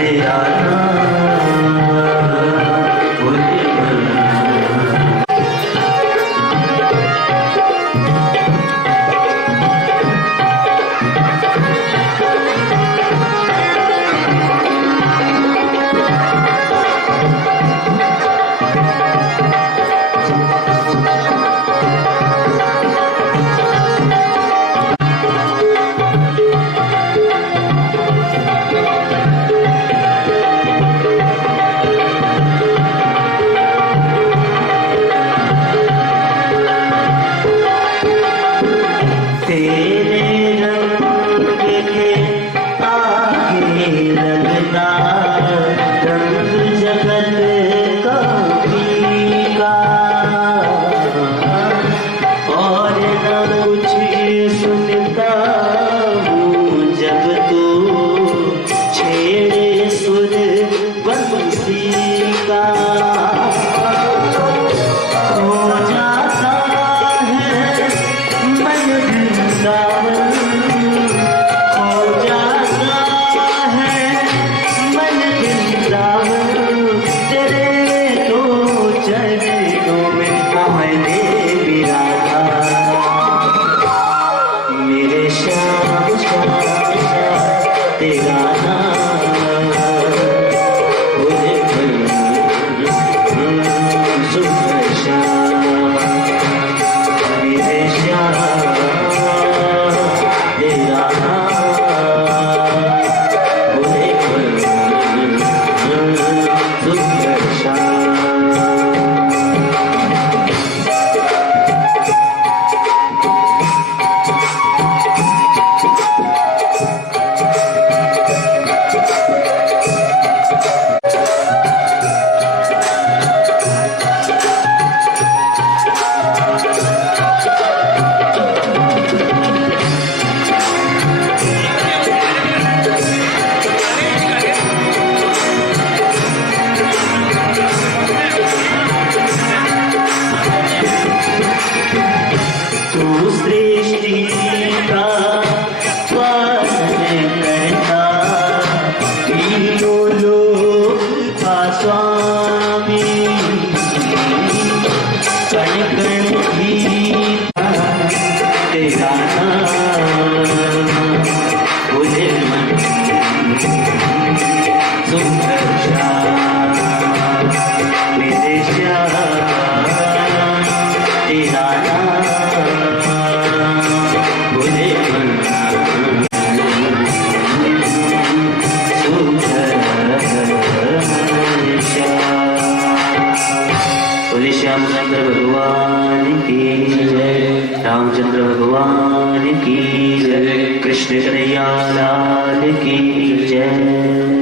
तेरा नाम मुझे श्यामचंद्र भगवान की जय, रामचंद्र भगवान की जय, कृष्ण कन्हैया लाल की जय।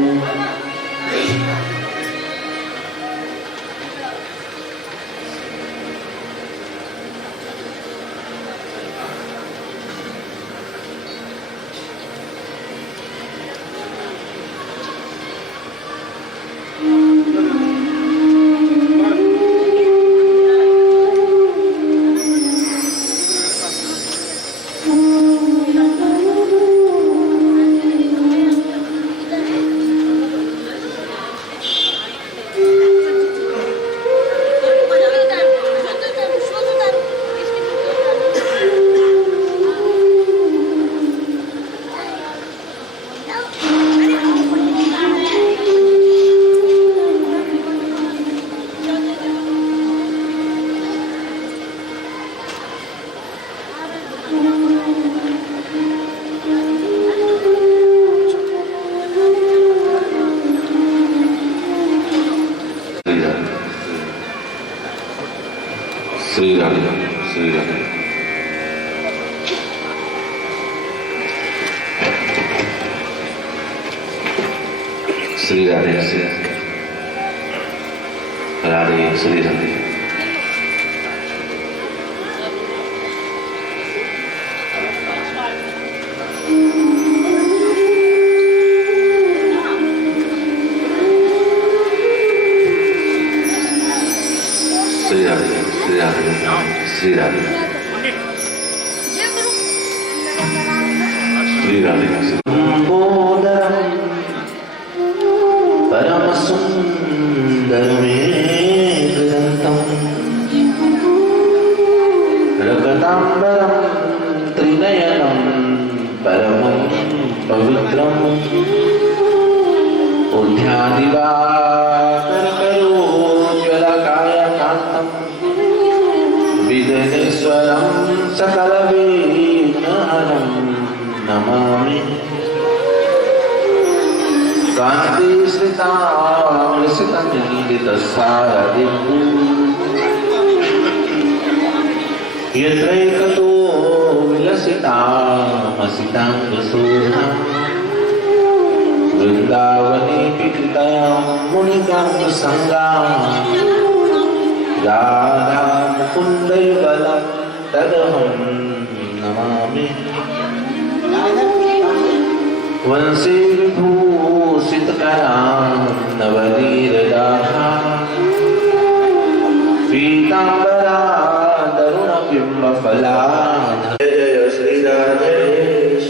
श्री राधे श्री राधे श्री राधे राधे श्री राधे श्री राधे श्री राधे श्री राधे श्री राधे सुन्दरमेकदन्तम् रक्ताम्बरं त्रिनयनं परमं पवित्रम् उद्यादिवाकरोज्ज्वलकायकान्तम् विघ्नेश्वरं सकलविघ्नहरं नमामि कान्तिश्रितामृषितमीलितसारदिन्दु यत्रैकतो विलसितामसिताङ्गशोभा वृन्दावने पीठितां मुनिकान्तसङ्गां राधा मुकुन्दयुगलं तदहं नमामि वंशी विभूषितकरां नवनीरदाः पीताम्बरा तरुणबिम्बफला जय श्रीराधेश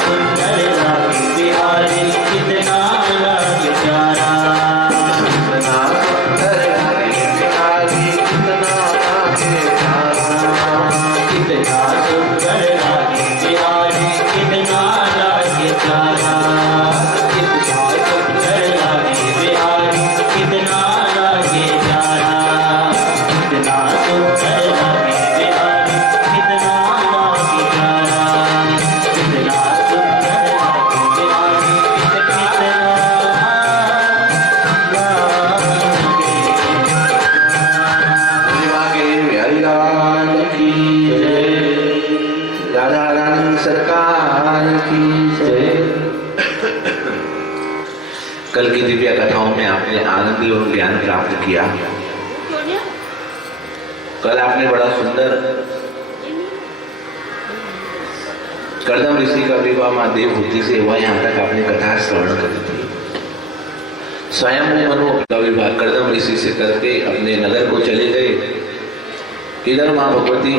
सुंदर लागे बिहारी कितना लागे प्यारा कितना सुंदर लागे बिहारी कितना लागे प्यारा कितना सुंदर लागे बिहारी कितना लागे प्यारा कितना सुंदर लागे बिहारी कितना लागे प्यारा कितना सुंदर लागे बिहारी कितना लागे प्यारा कितना सुंदर लागे बिहारी कितना के बिहारी लाल की जय राधा रानी सरकार की जय। कल की दिव्य कथाओं में आपने आनंदी और ज्ञान प्राप्त किया। कल आपने बड़ा सुंदर कर्दम ऋषि का विवाह मां देवहूति से हुआ, यहाँ तक आपने कथा श्रवण करी थी। स्वयं मनु का विवाह कर्दम ऋषि से करके अपने नगर को चले गए। इधर मां भगवती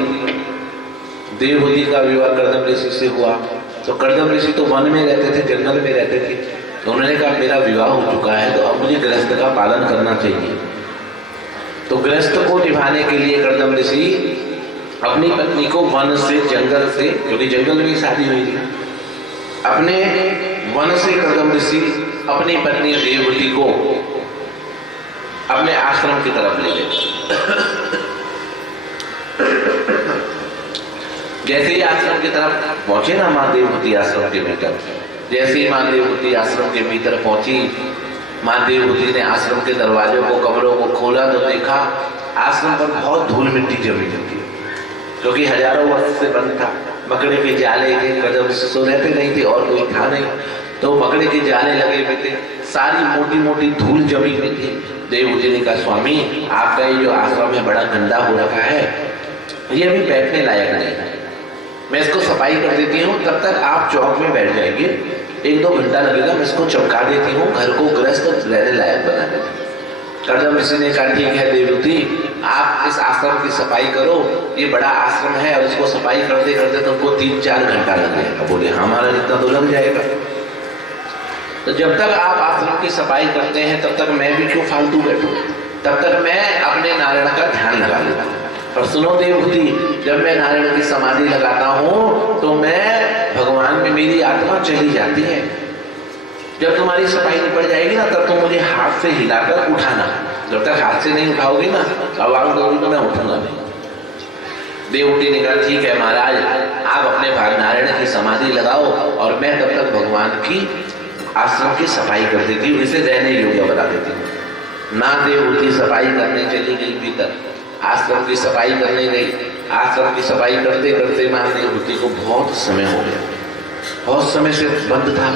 देवहूति का विवाह कर्दम ऋषि से हुआ। तो कर्दम ऋषि तो वन में रहते थे, जंगल में रहते थे। तो उन्होंने कहा मेरा विवाह हो चुका है, तो अब मुझे गृहस्थ का पालन करना चाहिए। तो गृहस्थ को निभाने के लिए कर्दम ऋषि अपनी पत्नी को वन से, जंगल से, क्योंकि जंगल में शादी हुई थी, अपने वन से कर्दम ऋषि अपनी पत्नी देवहूति को अपने आश्रम की तरफ ले गए। जैसे ही आश्रम की तरफ पहुंचे ना मां देवहूति आश्रम के भीतर, जैसे ही मां देवहूति आश्रम के भीतर पहुंची, मां देवहूति ने आश्रम के दरवाजों को, कमरों को खोला तो देखा आश्रम पर बहुत धूल मिट्टी जमी थी, क्योंकि हजारों वर्ष से बंद था। मकड़े के जाले थे, कर्दम ऋषि सो रहते नहीं थे और कोई था नहीं, तो मकड़े के जाले लगे हुए थे, सारी मोटी मोटी धूल जमी हुई थी। देवहूति ने कहा स्वामी आपका ये जो आश्रम है बड़ा गंदा हो रखा है, ये अभी बैठने लायक नहीं है, मैं इसको सफाई कर देती हूँ, तब तक आप चौक में बैठ जाएंगे, 1-2 घंटा लगेगा, मैं इसको चमका देती हूँ, घर को गृहस्थ रहने लायक बना देती हूँ। कर्दम ऋषि ने कहा ठीक है देवहूति, आप इस आश्रम की सफाई करो, ये बड़ा आश्रम है और इसको सफाई करते करते तुमको 3-4 घंटा लग जाएगा। बोले हमारा इतना तो लग जाएगा। तो जब तक आप आश्रम की सफाई करते हैं तब तक मैं भी क्यों फालतू बैठूं, तब तक मैं अपने नारायण का ध्यान लगा लेता हूँ। और सुनो देवहूति, जब मैं नारायण की समाधि लगाता हूँ तो मैं भगवान में मेरी आत्मा चली जाती है। जब तुम्हारी सफाई निपट जाएगी ना तब तुम मुझे हाथ से हिलाकर उठाना, जब तक हाथ से नहीं उठाओगी ना आवाज दोगी तो मैं उठूंगा नहीं। देवहूति ने कहा ठीक है महाराज, आप अपने भाग नारायण की समाधि लगाओ और मैं तब तक भगवान की आश्रम की सफाई कर देती हूँ, इसे रहने योग्य बना देती हूँ। मां देवहूति सफाई करने चली गई भीतर, आश्रम की सफाई करने गई। आश्रम की सफाई करते करते मां देवहूति को बहुत समय हो गया, बहुत समय से बंद था।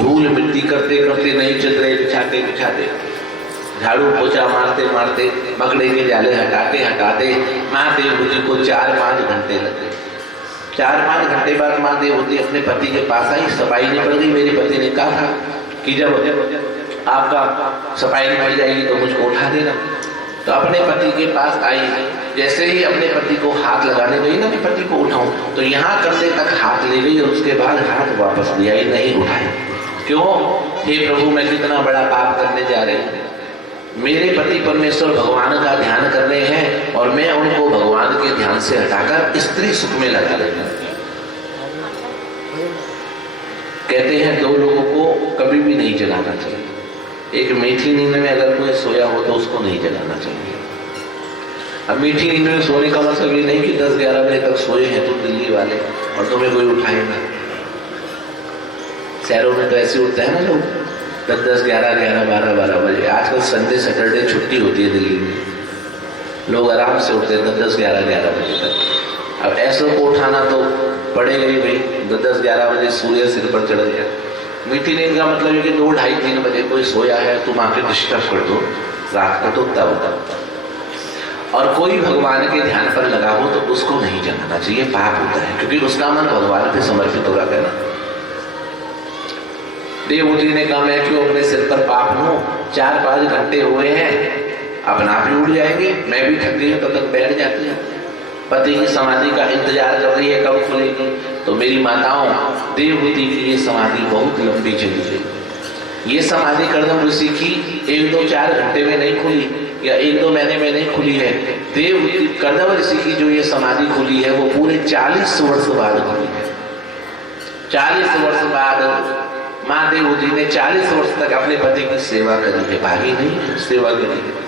धूल मिट्टी करते करते नई चदरें बिछाते बिछाते, झाड़ू पोछा मारते मारते, मकड़े के जाले हटाते हटाते मां देवहूति को 4-5 घंटे लगे। 4-5 घंटे बाद मां देवहूति अपने पति के पास आई, सफाई निपट गई। मेरे पति ने कहा था कि जब आपका सफाई निपट जाएगी तो मुझको उठा देना। तो अपने पति के पास आई, जैसे ही अपने पति को हाथ लगाने गई ना कि पति को उठाऊं, तो यहाँ करने तक हाथ ले गई और उसके बाद हाथ वापस दिया ही नहीं उठाई। क्यों? हे प्रभु मैं कितना बड़ा पाप करने जा रही हूँ। मेरे पति परमेश्वर भगवान का ध्यान कर रहे हैं और मैं उनको भगवान के ध्यान से हटाकर स्त्री सुख में लगा रही हूँ। कहते हैं 2 लोगों को कभी भी नहीं जगाना चाहिए। एक मीठी नींद में अगर कोई सोया हो तो उसको नहीं जगाना चाहिए। अब मीठी नींद में सोने का मतलब ये नहीं कि 10-11 बजे तक सोए हैं तुम दिल्ली वाले और तुम्हें कोई उठाएगा। शहरों में तो ऐसे उठते हैं ना लोग 10, 11, 12 बजे। आजकल संडे सैटरडे छुट्टी होती है दिल्ली में, लोग आराम से उठते हैं 10, 11 बजे तक। अब ऐसों को उठाना तो पड़ेगा ही भाई, 10, 11 बजे सूर्य सिर पर चढ़ गया। मीठी नींद का मतलब है कि 2, 2:30, 3 बजे कोई सोया है तुम आके डिस्टर्ब कर दो, रात का तो उठता होता। और कोई भगवान के ध्यान पर लगा हो तो उसको नहीं जगाना चाहिए, पाप होता है, क्योंकि उसका मन भगवान पे समर्पित हो रहा है ना। देवहूति ने कहा मैं क्यों अपने सिर पर पाप लूं, 4-5 घंटे हुए हैं, अपना आप ही उठ जाएंगे, मैं भी थक गई हूं, तब तक बैठ जाती हूँ। पति की समाधि का इंतजार कर रही है कब खुलेगी। तो तो मेरी माताओं, देवहूति की ये समाधि बहुत लंबी चली गई। ये समाधि कर्दम ऋषि की 1-2-4 घंटे में नहीं खुली या 1-2 महीने में नहीं खुली है। देवहूति कर्दम ऋषि की जो ये समाधि खुली है वो पूरे 40 वर्ष बाद खुली है। 40 वर्ष बाद माँ देवहूति ने 40 वर्ष तक अपने पति की सेवा करी है। भागी नहीं है, सेवा करी है।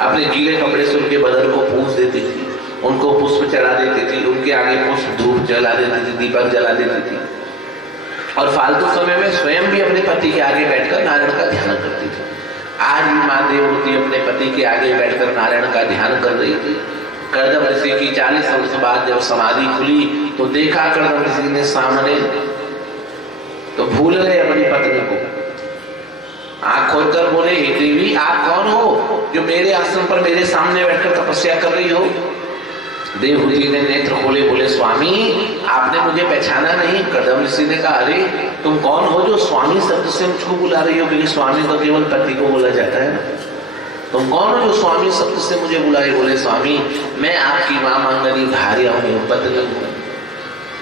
अपने गीले कपड़े से उनके बदन को पूछ देती थी, उनको पुष्प चढ़ा देती थी, उनके आगे पुष्प धूप जला देती थी, दीपक जला देती थी और फालतू समय में स्वयं भी अपने पति के आगे बैठकर नारायण का ध्यान करती थी। आज भी माँ देवहूति अपने पति के आगे बैठकर नारायण का ध्यान कर रही थी। कर्दम ऋषि की 40 वर्ष बाद जब समाधि खुली तो देखा कर्दम ऋषि ने सामने, तो भूल गए अपनी पत्नी को। आंख खोलकर बोले, हे देवी, आप कौन हो जो मेरे आश्रम पर मेरे सामने बैठकर तपस्या कर रही हो? देवहूति ने नेत्र खोले, बोले, स्वामी आपने मुझे पहचाना नहीं? कर्दम ऋषि ने कहा, अरे तुम कौन हो जो स्वामी शब्द से मुझको बुला रही हो? क्योंकि स्वामी तो केवल पति को बोला जाता है। तुम कौन हो जो स्वामी शब्द से मुझे बुलाए? बोले, स्वामी मैं आपकी मां मंगनी भार्या हूँ, पत्नी हूँ।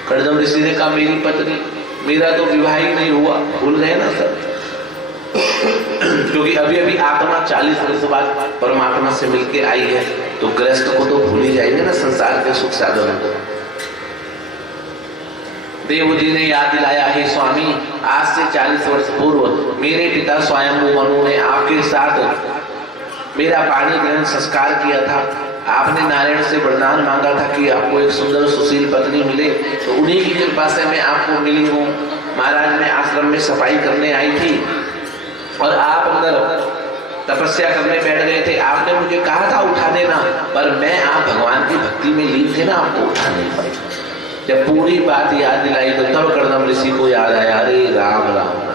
कर्दम ऋषि ने कहा, मेरी पत्नी, मेरा तो विवाह ही नहीं हुआ। भूल गए ना सर, क्योंकि अभी अभी आत्मा 40 वर्ष बाद परमात्मा से मिलके आई है, तो गृहस्थ को तो भूल ही जाएंगे ना संसार के सुख साधनों को। देवहूति ने याद दिलाया, हे स्वामी, आज से 40 वर्ष पूर्व मेरे पिता स्वयंभू मनु ने आपके साथ मेरा पाणी ग्रहण संस्कार किया था। आपने नारायण से वरदान मांगा था कि आपको एक सुंदर सुशील पत्नी मिले, तो उन्हीं की कृपा से मैं आपको मिली हूँ। महाराज मैं आश्रम में सफाई करने आई थी और आप अंदर तपस्या करने बैठ गए थे। आपने मुझे कहा था उठा देना, पर मैं आप भगवान की भक्ति में लीन थे ना, आपको उठा नहीं पाई। जब पूरी बात याद दिलाई तो तब कर्दम ऋषि को याद आया, अरे राम राम,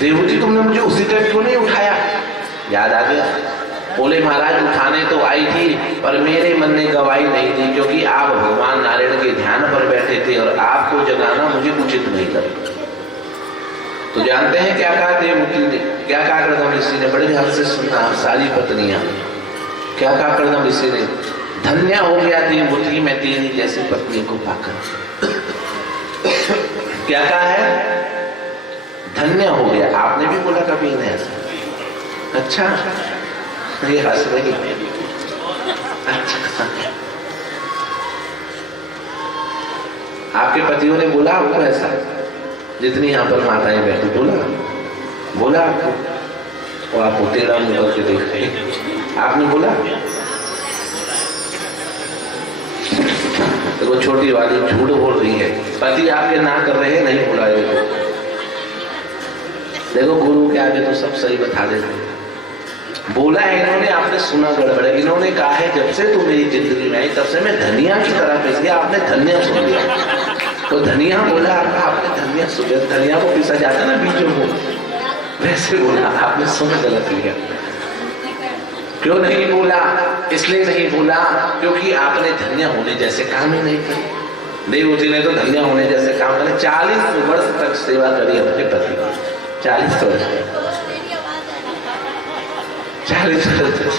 देवहूति तुमने मुझे उसी टाइम क्यों नहीं उठाया? याद आ गया। बोले, महाराज उठाने तो आई थी, पर मेरे मन ने गवाही नहीं दी, क्योंकि आप भगवान नारायण के ध्यान पर बैठे थे और आपको जगाना मुझे उचित नहीं लगा। तो जानते हैं क्या कहा देवहूति ने, क्या कहा कर्दम ऋषि ने? बड़े ध्यान से सुनना सारी पत्नियां। क्या कहा कर्दम ऋषि ने? धन्य हो गया देवहूति मैं तेरी जैसी पत्नी को पाकर। क्या कहा है? धन्य हो गया। आपने भी बोला कभी नहीं ऐसा? अच्छा, ये हंस रही। अच्छा, आपके पतियों ने बोला आपको ऐसा? जितनी यहाँ पर माताएं बैठी, बोला आपको? और आप तेरा मुंह करके देख रहे, आपने बोला? देखो छोटी वाली झूठ बोल रही है, पति आपके ना कर रहे हैं, नहीं बोला है। देखो गुरु के आगे तो सब सही बता देते हैं। बोला है इन्होंने, आपने सुना गड़बड़ है। इन्होंने कहा है जब से तू मेरी जिंदगी में आई तब से मैं धनिया की तरह पिस गया, आपने धनिया सुन लिया। तो धनिया बोला, आपने धनिया सुन लिया। धनिया को पिसा जाता ना बीजों को, वैसे बोला, आपने सुन गलत लिया। क्यों नहीं बोला? इसलिए नहीं बोला क्योंकि आपने धन्य होने जैसे काम ही नहीं करे। देवहूति ने तो धन्य होने जैसे काम करे। 40 वर्ष तक सेवा करी अपने पति की। 40 वर्ष 40 वर्ष।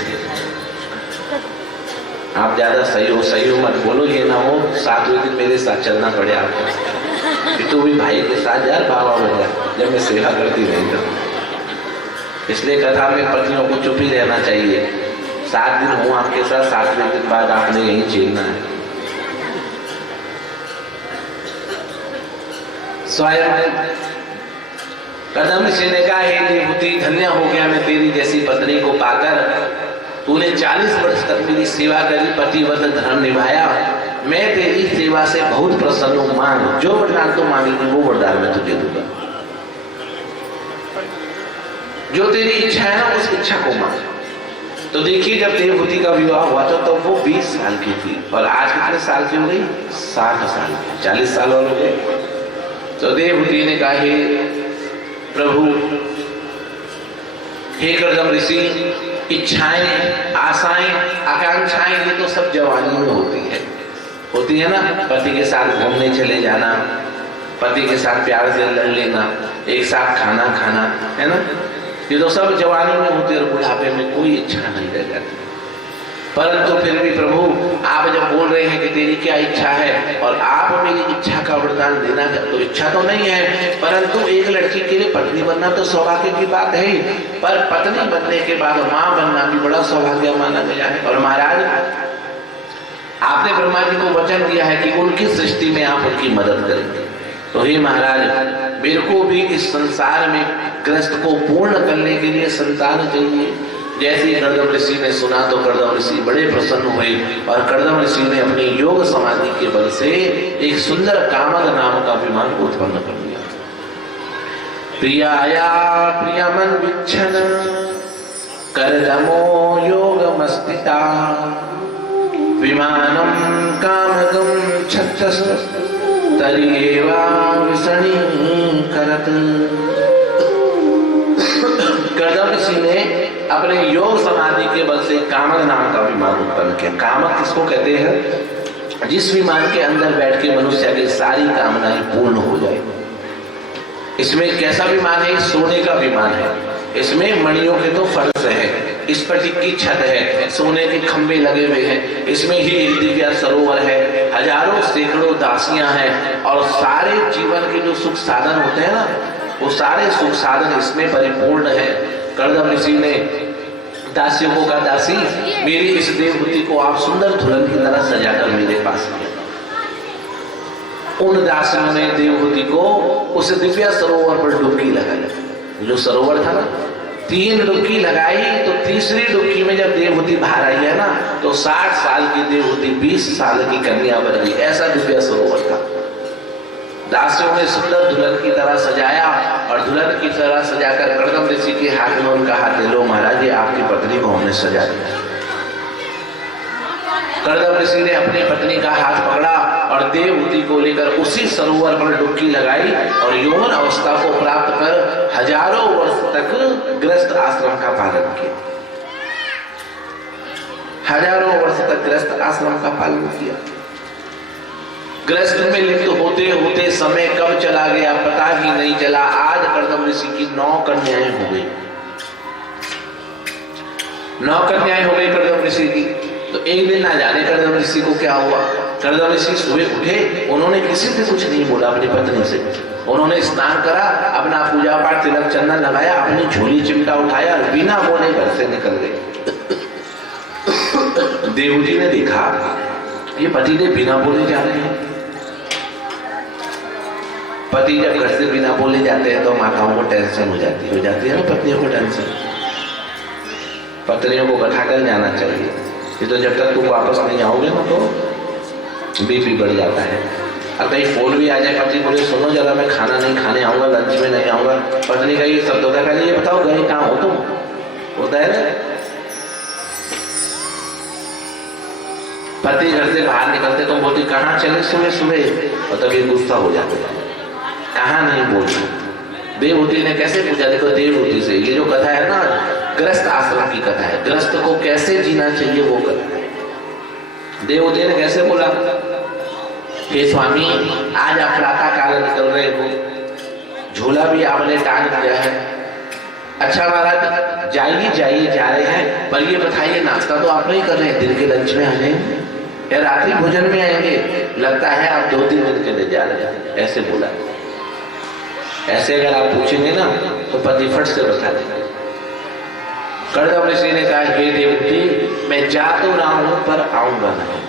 आप ज्यादा सही हो मत बोलो, ये ना हो 7वें दिन मेरे साथ चलना पड़े आपको कि तू भी भाई के साथ यार बाबा बन जा, जब मैं सेवा करती रही तो। इसलिए कथा में पत्नियों को चुप ही रहना चाहिए। 7 दिन हूँ आपके साथ, 7वें दिन बाद आपने यही झेलना है। स्वयं कर्दम ऋषि ने कहा, हे देवहूति धन्य हो गया मैं तेरी जैसी पत्नी को पाकर। तूने 40 वर्ष तक मेरी सेवा करी, पतिव्रत धर्म निभाया। मैं तेरी सेवा से बहुत प्रसन्न हूँ। मांग जो वरदान तो मांगेगी वो वरदान मैं तुझे दूंगा। जो तेरी इच्छा है ना उस इच्छा को मांग। तो देखिए जब देवहूति का विवाह हुआ था तो वो 20 साल की थी और आज कितने साल की हो गई? 60 साल की। 40 साल और हो गए। तो देवहूति ने कहा, हे प्रभु, हे कर्दम ऋषि, इच्छाएं, आशाएं, आकांक्षाएं ये तो सब जवानी में होती है ना। पति के साथ घूमने चले जाना, पति के साथ प्यार से लड़ लेना, एक साथ खाना खाना, है ना, ये तो सब जवानी में होती है और बुढ़ापे में कोई इच्छा नहीं रह जाती। परंतु फिर भी प्रभु आप जब बोल रहे हैं कि तेरी क्या इच्छा है और आप मेरी इच्छा का वरदान देना, तो इच्छा तो नहीं है, परंतु एक लड़की के लिए पत्नी बनना तो सौभाग्य की बात है ही, पर पत्नी बनने के बाद माँ बनना भी बड़ा सौभाग्य माना गया है। और महाराज आपने ब्रह्मा जी को वचन दिया है कि उनकी सृष्टि में आप उनकी मदद करेंगे। तो हे महाराज मेरे को भी इस संसार में ग्रस्त को पूर्ण करने के लिए संतान चाहिए। जैसे ही कर्दम ऋषि ने सुना तो कर्दम ऋषि बड़े प्रसन्न हुए और कर्दम ऋषि ने अपनी योग समाधि के बल से एक सुंदर कामद नाम का विमान उत्पन्न कर दिया। प्रियाया प्रियमन विच्छन कर्दमो योगमस्थिता विमानम कामदम छत्तस तरिएवा विसणी करत। कर्दम ऋषि ने अपने योग समाधि के बल से कामद नाम का विमान उत्पन्न किया। कामद किसको कहते हैं? जिस विमान के अंदर बैठ के मनुष्य की सारी कामनाएं पूर्ण हो जाए। इसमें कैसा विमान है? सोने का विमान है। इसमें मणियों के तो फर्श है, स्फटिक की छत है, सोने के खंभे लगे हुए हैं, इसमें ही एक दिव्य सरोवर है, हजारों सैकड़ों दासियां हैं और सारे जीवन के जो सुख साधन होते हैं ना, वो सारे सुख साधन इसमें परिपूर्ण है। कर्दम ऋषि ने दासियों को कहा, दासी मेरी इस देवहूति को आप सुंदर दुल्हन की तरह सजाकर मेरे पास ले। उन दासियों ने देवहूति को उस दिव्य सरोवर पर डुबकी लगाई। जो सरोवर था ना, 3 डुबकी लगाई, तो तीसरी डुबकी में जब देवहूति बाहर आई है ना, तो 60 साल की देवहूति 20 साल की कन्या बन गई। ऐसा दिव्य सरोवर था। दासियों ने सुंदर दुल्हन की तरह सजाया और दुल्हन की तरह सजाकर कर्दम ऋषि के हाथ में उनका हाथ ले लो महाराज, ये आपकी पत्नी को हमने सजा दिया। कर्दम ऋषि ने अपनी पत्नी का हाथ पकड़ा और देवहूति को लेकर उसी सरोवर पर डुबकी लगाई और यौवन अवस्था को प्राप्त कर हजारों वर्ष तक गृहस्थ आश्रम का पालन किया। हजारों वर्ष तक गृहस्थ आश्रम का पालन किया। गृहस्थ में लिप्त होते होते समय कब चला गया पता ही नहीं चला। आज कर्दम ऋषि की 9 कन्याएं हो गई। 9 कन्याएं हो गई कर्दम ऋषि की। तो एक दिन ना जाने कर्दम ऋषि को क्या हुआ। कर्दम ऋषि सुबह उठे, उन्होंने किसी से कुछ नहीं बोला अपनी पत्नी से। उन्होंने स्नान करा, अपना पूजा पाठ तिलक चंदन लगाया, अपनी झोली चिमटा उठाया और बिना बोले घर से निकल गए। देवहूति ने देखा ये पति देव बिना बोले जा रहे हैं। पति जब घर से बिना बोले जाते हैं तो माताओं को टेंशन हो जाती है ना, पत्नियों को टेंशन। पत्नियों को बैठा कर जाना चाहिए, ये तो जब तक तुम वापस नहीं आओगे ना तो बीपी बढ़ जाता है। अब कहीं फोन भी आ जाए, पति बोले सुनो जरा मैं खाना नहीं खाने आऊंगा, लंच में नहीं आऊंगा, पत्नी का ये शब्द होता है, ये बताओ गए कहाँ हो तुम, होता है ना। पति घर से बाहर निकलते तुम बोलती कहाँ चले सुबह सुबह, और तभी गुस्सा हो जाते हैं, कहाँ नहीं बोलती। देवहूति ने कैसे पूछा, देखो देवहूति से ये जो कथा है ना गृहस्थ आश्रम की कथा है, गृहस्थ को कैसे जीना चाहिए वो कथा है। देवहूति ने कैसे बोला, हे स्वामी आज आप प्रातः काल निकल रहे हो, झोला भी आपने टांग दिया है। अच्छा महाराज जाइए जाइए जा रहे हैं, पर ये बताइए नाश्ता तो आप नहीं कर रहे हैं, दिन के लंच में आ जाएंगे या रात्रि भोजन में आएंगे, लगता है आप 2-3 दिन के लिए जा रहे हैं, ऐसे बोला। ऐसे अगर आप पूछेंगे ना तो पति फट से बता देंगे। कर्दम ऋषि ने कहा हे देवहूति मैं जा तो रहा हूं पर आऊंगा नहीं।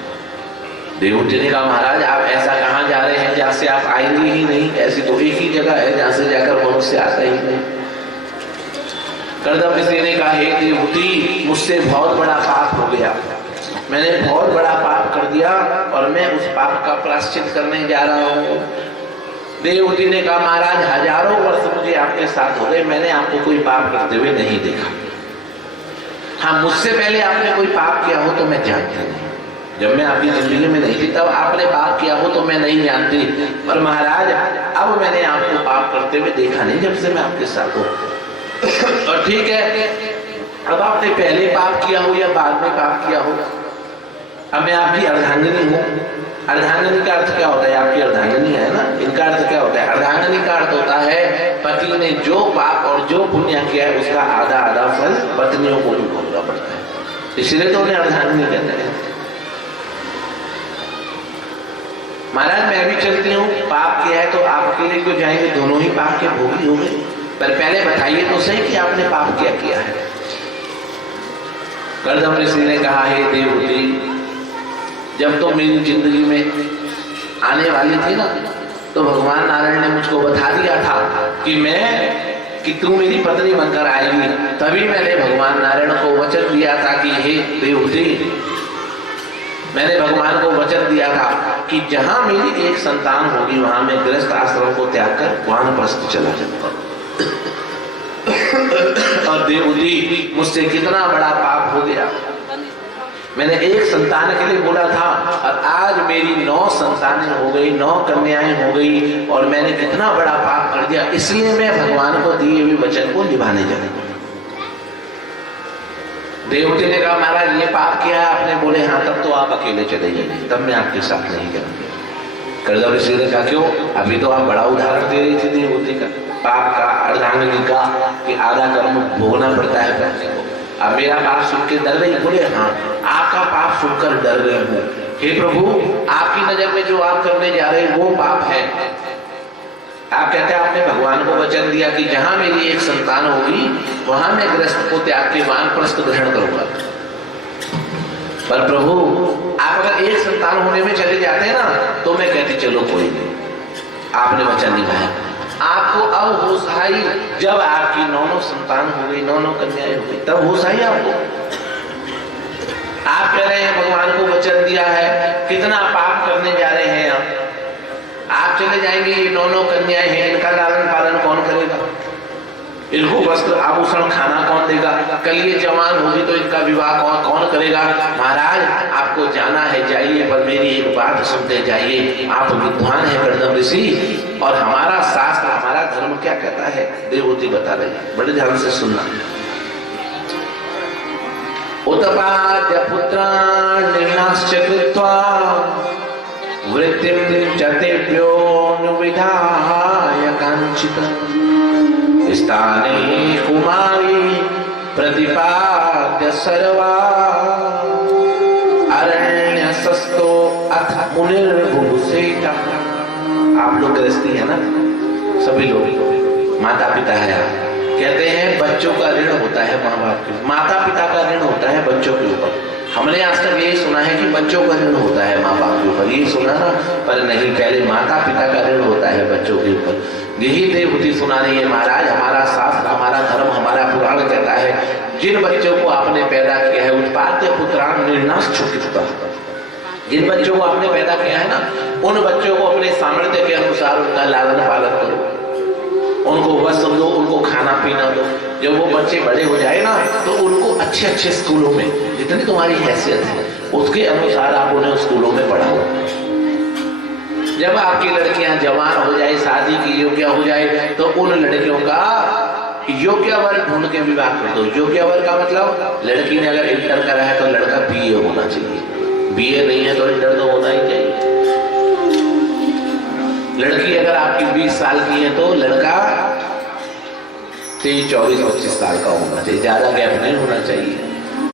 देवहूति ने कहा महाराज आप ऐसा कहाँ जा रहे हैं जहाँ से आप आएंगे ही नहीं, ऐसी तो एक ही जगह है जहाँ से जाकर मनुष्य आता ही नहीं। कर्दम ऋषि ने कहा हे देवहूति मुझसे बहुत बड़ा पाप हो गया, मैंने बहुत बड़ा पाप कर दिया और मैं उस पाप का प्रायश्चित करने जा रहा हूँ। देवहूति ने कहा महाराज हजारों वर्ष मुझे आपके साथ हो गए, मैंने आपको कोई पाप करते हुए नहीं देखा। हाँ मुझसे पहले आपने कोई पाप किया हो तो मैं जानती नहीं, जब मैं आपकी जिंदगी में नहीं थी तब आपने पाप किया हो तो मैं नहीं जानती, पर महाराज अब मैंने आपको पाप करते हुए देखा नहीं जब से मैं आपके साथ हूँ। और ठीक है अब आपने पहले पाप किया हो या बाद में पाप किया हो, अब मैं आपकी अर्धांगिनी हूँ। अर्धांगिनी का अर्थ क्या होता है, आपकी अर्धांगिनी है ना, इनका अर्थ क्या होता है, अर्धांगिनी का अर्थ होता है पति ने जो पाप और जो पुण्य किया है उसका आधा आधा फल पत्नियों को भी भोगना पड़ता है। इसलिए तो उन्हें अर्धांगिनी कहते हैं। महाराज मैं भी चलती हूँ, पाप किया है तो आपके लिए क्यों जाएंगे, दोनों ही पाप के भोगी हो गए। पर पहले बताइए तो सही कि आपने पाप क्या किया है। कर्दम ऋषि ने कहा, हे देवहूति, जब तो मेरी जिंदगी में आने वाली थी ना, तो भगवान नारायण ने मुझको बता दिया था कि तू मेरी पत्नी बनकर आएगी। तभी मैंने भगवान नारायण को वचन दिया था कि हे देवहूति, मैंने भगवान को वचन दिया था कि जहां मेरी एक संतान होगी वहां मैं गृहस्थ आश्रम को त्याग कर वानप्रस्थ चला जाऊंगा। और देवहूति, मुझसे कितना बड़ा पाप हो गया। मैंने एक संतान के लिए बोला था और आज मेरी 9 संतानें हो गई, 9 कन्याएं हो गई, और मैंने कितना बड़ा पाप कर दिया। इसलिए मैं भगवान को दिए हुए वचन को निभाने जाऊंगा। देवहूति ने कहा, महाराज ये पाप किया है आपने। बोले हाँ, तब तो आप अकेले चले जाइए, तब मैं आपके साथ नहीं करूंगी। कर्दम ऋषि ने कहा, क्यों? अभी तो आप बड़ा उदाहरण दे रही थी देवहूति का, पाप का, अर्धांगिनी का, कि आधा कर्म भोगना पड़ता है पत्नी को। अब मेरा पाप सुन के डर गई? बोले हाँ, आपका पाप सुनकर डर गई हूँ। हे प्रभु, आपकी नजर में जो आप करने जा रहे हैं वो पाप है। आप कहते हैं आपने भगवान को वचन दिया कि जहां मेरी एक संतान होगी वहां मैं गृहस्थ को त्याग के वानप्रस्थ ग्रहण करूंगा। पर प्रभु, आप अगर एक संतान होने में चले जाते हैं ना, तो मैं कहती चलो कोई नहीं, आपने वचन निभाया। आपको अब होश आई जब आपकी 9 संतान हो गई, 9 कन्याएं हो गई, तब होश आई आपको। आप कह रहे हैं भगवान को वचन दिया है, कितना पाप करने जा रहे हैं आप चले जाएंगे, ये 9 कन्याएं हैं, इनका लालन पालन कौन करेगा, इनको वस्त्र आभूषण खाना कौन देगा, कल ये जवान होगी तो इनका विवाह कौन करेगा। महाराज आपको जाना है जाइए, पर मेरी एक बात सुनते जाइए। आप विद्वान है कर्दम ऋषि, और हमारा शास्त्र, हमारा धर्म क्या कहता है। देवहूति बता रहे हैं, बड़े ध्यान से सुनना। उत्पाद्य पुत्रान् निर्णाश्च कृत्वा वृत्तिं च तेभ्यो विधाय काञ्चितम् स्थाने कुमारी प्रतिपाद्य सर्वा अरण्यसस्तो अथ मुनिर्भुभुसेता। आप लोग गृहस्थी है ना, सभी लोग माता पिता है। कहते हैं बच्चों का ऋण होता है माँ बाप के, माता पिता का ऋण होता है बच्चों के ऊपर। हमने आज तक यही सुना है कि बच्चों का ऋण होता है माँ बाप के ऊपर, यही सुना ना, पर नहीं, पहले माता पिता का ऋण होता है बच्चों के ऊपर। यही देवहूति सुना रही है महाराज। हमारा शास्त्र, हमारा धर्म, हमारा पुराण कहता है जिन बच्चों को आपने पैदा किया है, उत्पाद्य पुत्रान् निर्णाश्च कृत्वा, जिन बच्चों को आपने पैदा किया है ना, उन बच्चों को अपने सामर्थ्य के अनुसार उनका लालन पालन करो, उनको वस्त्र दो, उनको खाना पीना दो। जब वो बच्चे बड़े हो जाए ना, तो उनको अच्छे अच्छे स्कूलों में, जितनी तुम्हारी हैसियत है उसके अनुसार आप उन्हें स्कूलों में पढ़ाओ। जब आपकी लड़कियां जवान हो जाए, शादी की योग्य हो जाए, तो उन लड़कियों का योग्य वर ढूंढ के विवाह कर दो। योग्य वर का मतलब, लड़की ने अगर इंटर करा है तो लड़का बीए होना चाहिए, बीए नहीं है तो इंटर तो होना ही चाहिए। लड़की अगर आपकी 20 साल की है तो लड़का 23, 24, 25 साल का होना चाहिए, ज्यादा गैप नहीं होना चाहिए।